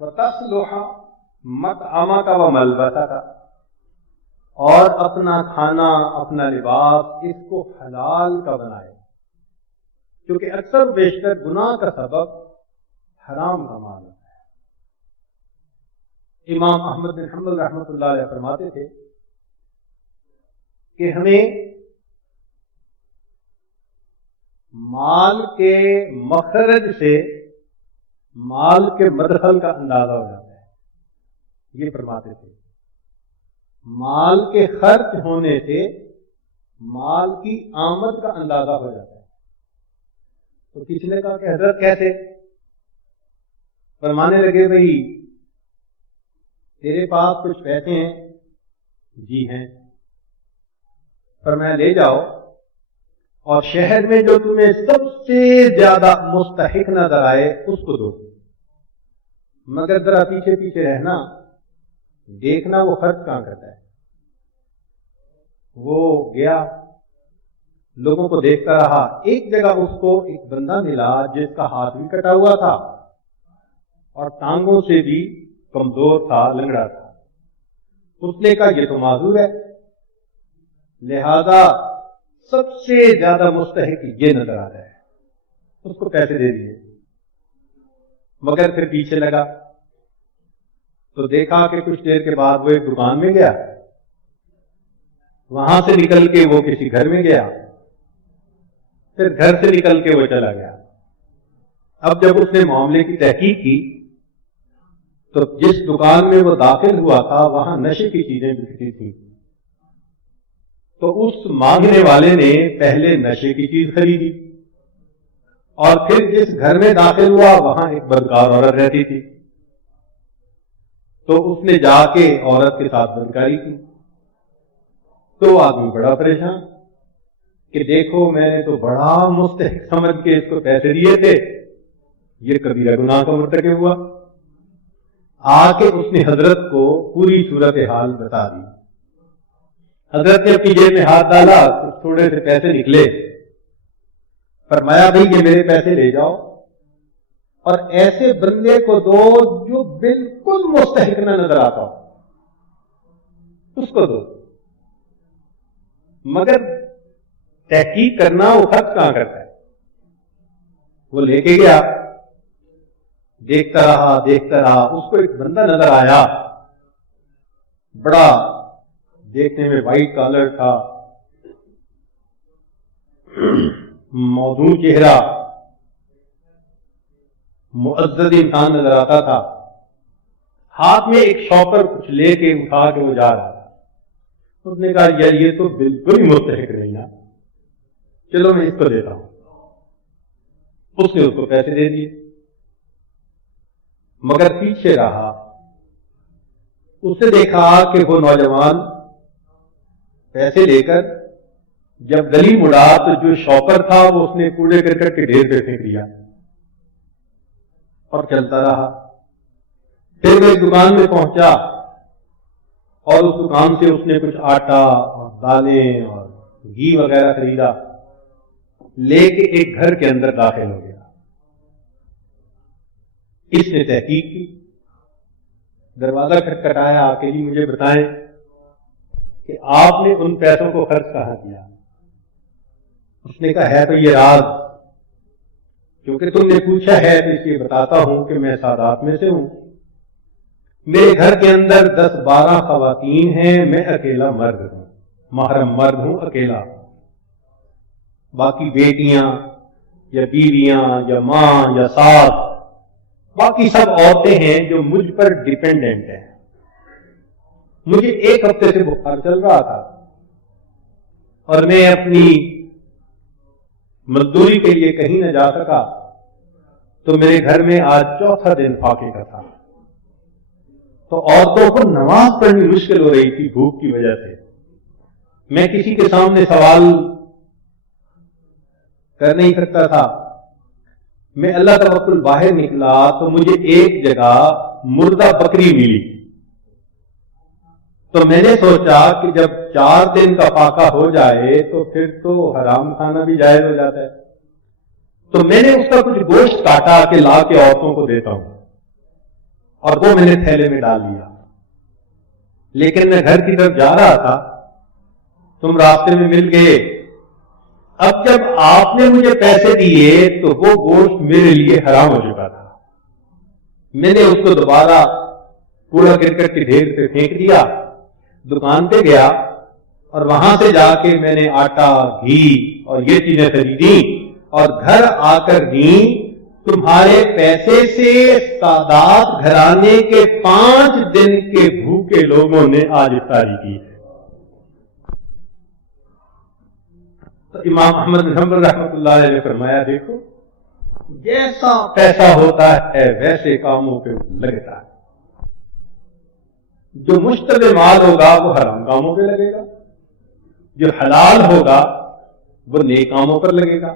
وَتَصْلُحَ مَطْعَمَكَ وَمَلْبَسَكَ، اور اپنا کھانا اپنا لباس اس کو حلال کا بنائے، کیونکہ اکثر بیشتر گناہ کا سبب حرام کا مال ہوتا ہے۔ امام احمد بن حنبل رحمۃ اللہ علیہ فرماتے تھے کہ ہمیں مال کے مخرج سے مال کے مدخل کا اندازہ ہو جاتا ہے۔ یہ فرماتے تھے مال کے خرچ ہونے سے مال کی آمد کا اندازہ ہو جاتا ہے۔ تو کسی نے کہا کہ حضرت کیسے؟ فرمانے لگے بھائی تیرے پاس کچھ پیسے ہیں؟ جی ہیں۔ فرمایا لے جاؤ اور شہر میں جو تمہیں سب سے زیادہ مستحق نظر آئے اس کو دو، مگر ذرا پیچھے پیچھے رہنا، دیکھنا وہ خرچ کہاں کرتا ہے۔ وہ گیا، لوگوں کو دیکھتا رہا، ایک جگہ اس کو ایک بندہ ملا جس کا ہاتھ بھی کٹا ہوا تھا اور ٹانگوں سے بھی کمزور تھا، لنگڑا تھا۔ اس نے کہا یہ تو معذور ہے، لہذا سب سے زیادہ مستحق یہ نظر آ رہا ہے، اس کو پیسے دے دیے۔ مگر پھر پیچھے لگا تو دیکھا کہ کچھ دیر کے بعد وہ ایک دکان میں گیا، وہاں سے نکل کے وہ کسی گھر میں گیا، پھر گھر سے نکل کے وہ چلا گیا۔ اب جب اس نے معاملے کی تحقیق کی تو جس دکان میں وہ داخل ہوا تھا وہاں نشے کی چیزیں بکتی تھیں، تو اس مانگنے والے نے پہلے نشے کی چیز خریدی اور پھر جس گھر میں داخل ہوا وہاں ایک بدکار عورت رہتی تھی، تو اس نے جا کے عورت کے ساتھ بدکاری کی۔ تو آدمی بڑا پریشان کہ دیکھو میں نے تو بڑا مستحق سمجھ کے اس کو پیسے دیے تھے، یہ کبیرہ گناہ کا مرتکب ہوا۔ آ کے اس نے حضرت کو پوری صورتحال بتا دی۔ حضرت نے اپنی جیب میں ہاتھ ڈالا، کچھ تھوڑے سے پیسے نکلے، فرمایا بھائی یہ میرے پیسے لے جاؤ اور ایسے بندے کو دو جو بالکل مستحق نہ نظر آتا ہو، اس کو دو۔ مگر تحقیق کرنا وہ خرچ کہاں کرتا ہے۔ وہ لے کے گیا، دیکھتا رہا، اس کو ایک بندہ نظر آیا، بڑا دیکھنے میں وائٹ کالر تھا، موزوں چہرہ، معزز انسان نظر آتا تھا۔ ہاتھ میں ایک شاپر کچھ لے کے اٹھا کے وہ جا رہا تھا۔ اس نے کہا یار یہ تو بالکل ہی مستحق نہیں ہے، چلو میں اس کو دیتا ہوں۔ اس نے اس کو پیسے دے دیے، مگر پیچھے رہا، اس نے دیکھا کہ وہ نوجوان پیسے لے کر جب گلی مڑا تو جو شاپر تھا وہ اس نے کوڑے کرکٹ کے ڈھیر پہ پھینک دیا اور چلتا رہا۔ پھر وہ ایک دکان میں پہنچا اور اس دکان سے اس نے کچھ آٹا اور دالیں اور گھی وغیرہ خریدا، لے کے ایک گھر کے اندر داخل ہو گیا۔ اس نے تحقیق کی، دروازہ کھٹکھٹایا کہ جی مجھے بتائیں کہ آپ نے ان پیسوں کو خرچ کہاں کیا۔ اس نے کہا ہے تو یہ راز، کیونکہ تم نے پوچھا ہے تو اس لیے بتاتا ہوں کہ میں سادات میں سے ہوں۔ میرے گھر کے اندر 10-12 خواتین ہیں، میں اکیلا مرد ہوں، محرم مرد ہوں اکیلا، باقی بیٹیاں یا بیویاں یا ماں یا ساس، باقی سب عورتیں ہیں جو مجھ پر ڈیپینڈنٹ ہیں۔ مجھے ایک ہفتے سے بخار چل رہا تھا اور میں اپنی مزدوری کے لیے کہیں نہ جا سکا، تو میرے گھر میں آج چوتھا دن فاقے کا تھا، تو عورتوں کو نماز پڑھنی مشکل ہو رہی تھی بھوک کی وجہ سے۔ میں کسی کے سامنے سوال کر نہیں سکتا تھا۔ میں اللہ توکل باہر نکلا تو مجھے ایک جگہ مردہ بکری ملی، تو میں نے سوچا کہ جب 4 دن کا فاقہ ہو جائے تو پھر تو حرام کھانا بھی جائز ہو جاتا ہے، تو میں نے اس کا کچھ گوشت کاٹا کہ لا کے عورتوں کو دیتا ہوں، اور وہ میں نے تھیلے میں ڈال لیا. لیکن میں گھر کی طرف جا رہا تھا, تم راستے میں مل گئے. اب جب آپ نے مجھے پیسے دیے تو وہ گوشت میرے لیے حرام ہو چکا تھا. میں نے اس کو دوبارہ کوڑا کرکٹ کے ڈھیر پہ پھینک دیا. دکان پہ گیا اور وہاں سے جا کے میں نے آٹا, گھی اور یہ چیزیں خریدی اور گھر آ کر دی. تمہارے پیسے سے سادات گھرانے کے 5 دن کے بھوکے لوگوں نے آج افطاری کی ہے. تو امام احمد بن حنبل رحمۃ اللہ علیہ نے فرمایا, دیکھو جیسا پیسہ ہوتا ہے ویسے کاموں پہ لگتا ہے. جو مشتبہ مال ہوگا وہ حرام کاموں پہ لگے گا, جو حلال ہوگا وہ نیک کاموں پر لگے گا.